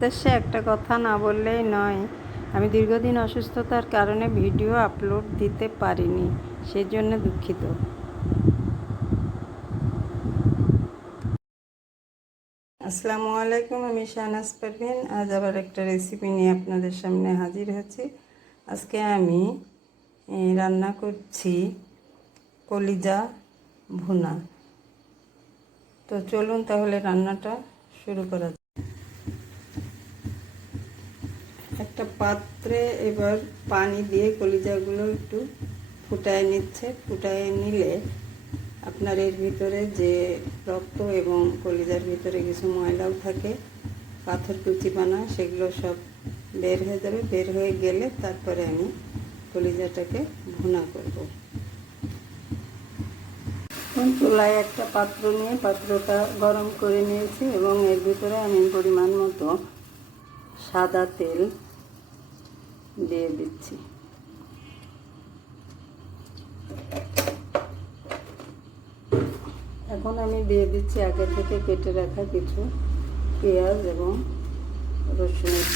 উদ্দেশ্যে একটা কথা না বললেই নয়। আমি দীর্ঘদিন অসুস্থতার কারণে ভিডিও আপলোড দিতে পারিনি, সেজন্য দুঃখিত। আসসালামু আলাইকুম, আমি শাহনাজ পারভিন। আজ আবার একটা রেসিপি নিয়ে আপনাদের সামনে হাজির হয়েছি আজকে আমি রান্না করছি কলিজা ভুনা। তো চলুন তাহলে রান্নাটা শুরু করা একটা পাত্রে এবার পানি দিয়ে কলিজাগুলো একটু ফুটায় নিচ্ছে। ফুটায় নিলে আপনার এর ভিতরে যে রক্ত এবং কলিজার ভিতরে কিছু ময়লাও থাকে, পাথর কুচিপানা সেগুলো সব বের হয়ে যাবে। বের হয়ে গেলে তারপরে আমি কলিজাটাকে ভুনা করব। এখন চুলায় একটা পাত্র নিয়ে পাত্রটা গরম করে নিয়েছি এবং এর ভিতরে আমি পরিমাণ মতো সাদা তেল দিয়ে দিচ্ছি। এখন আমি দিয়ে দিচ্ছি আগে থেকে কেটে রাখা কিছু পেঁয়াজ এবং রসুনের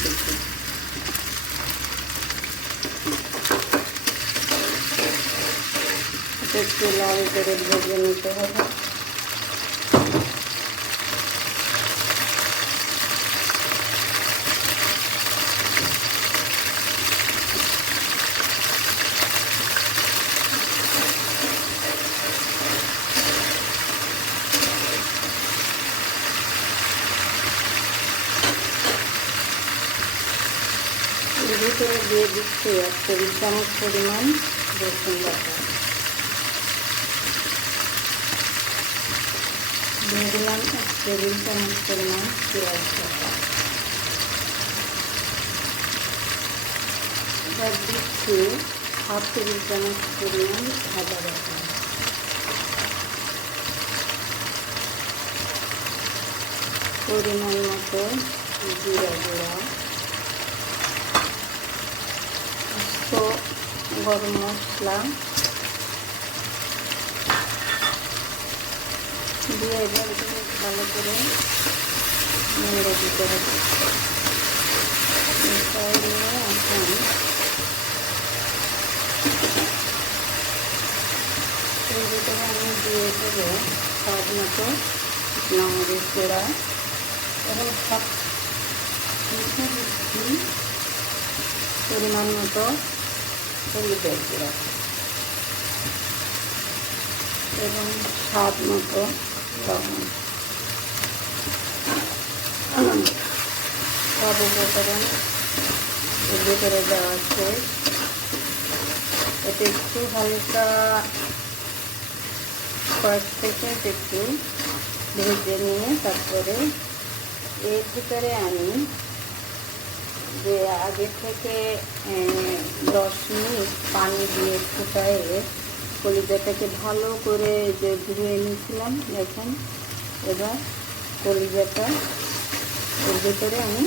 এটা একটু লাল করে ভেজে নিতে হবে এর ভিতরে দিয়ে দিচ্ছি এক টেবিল চামচ পরিমাণ রসুন বাটা। দিয়ে দিলাম এক টেবিল চামচ পরিমাণ পেঁয়াজ বাটা। এবার দিচ্ছি হাফ টেবিল চামচ পরিমাণ আদা বাটা। পরিমাণ মতো জিরা গুঁড়া। তো গরম মশলা দিয়ে এবার ভালো করে নেড়ে দিতে ভিতরে আমি দিয়ে দেবো স্বাদ মতো লঙ্গের গোড়া এবং সব পরিমাণ মতো হলুদের গুঁড়া এবং স্বাদ মতো লবণ। সব উপকরণ এর ভিতরে দেওয়া আছে। এতে একটু হালকা কয়েক সেকেন্ড একটু ভেজে নিয়ে তারপরে এর ভিতরে আমি যে আগে থেকে দশ মিনিট পানি দিয়ে ফুটায়ে কলিজাটাকে ভালো করে যে ধুয়ে নিয়েছিলাম, দেখেন, এবার কলিজাটা এর ভিতরে আমি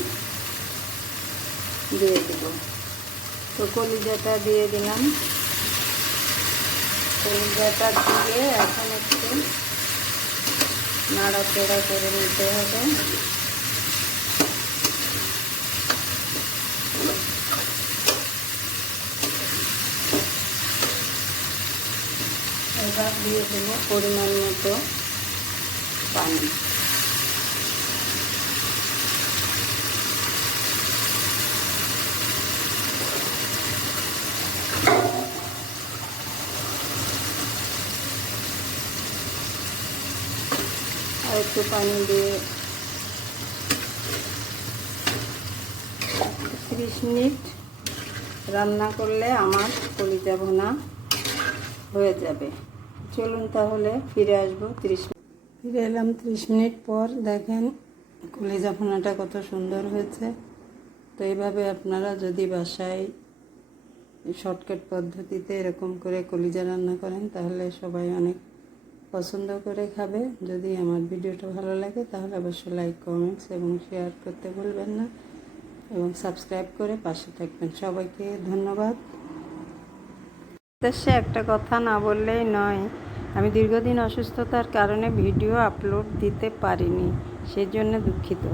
দিয়ে দেব। তো কলিজাটা দিয়ে দিলাম। কলিজাটা দিয়ে এখন একটু নাড়াচড়া করে নিতে হবে। এবার দিয়ে দেবো পরিমাণ মতো পানি। আর একটু পানি দিয়ে ত্রিশ মিনিট রান্না করলে আমার কলিজা ভোনা হয়ে যাবে। চলুন তাহলে ফিরে আসব ত্রিশ ফিরে এলাম ত্রিশ মিনিট পর, দেখেন কলিজা ভোনাটা কত সুন্দর হয়েছে। তো এইভাবে আপনারা যদি বাসায় শর্টকাট পদ্ধতিতে এরকম করে কলিজা রান্না করেন, তাহলে সবাই অনেক পছন্দ করে খাবে। যদি আমার ভিডিওটা ভালো লাগে, তাহলে অবশ্যই লাইক কমেন্টস এবং শেয়ার করতে ভুলবেন না। এবং সাবস্ক্রাইব করে পাশে থাকবেন। সবাইকে ধন্যবাদ। উদ্দেশ্যে একটা কথা না বললেই নয়। আমি দীর্ঘদিন অসুস্থতার কারণে ভিডিও আপলোড দিতে পারিনি, সেজন্য দুঃখিত।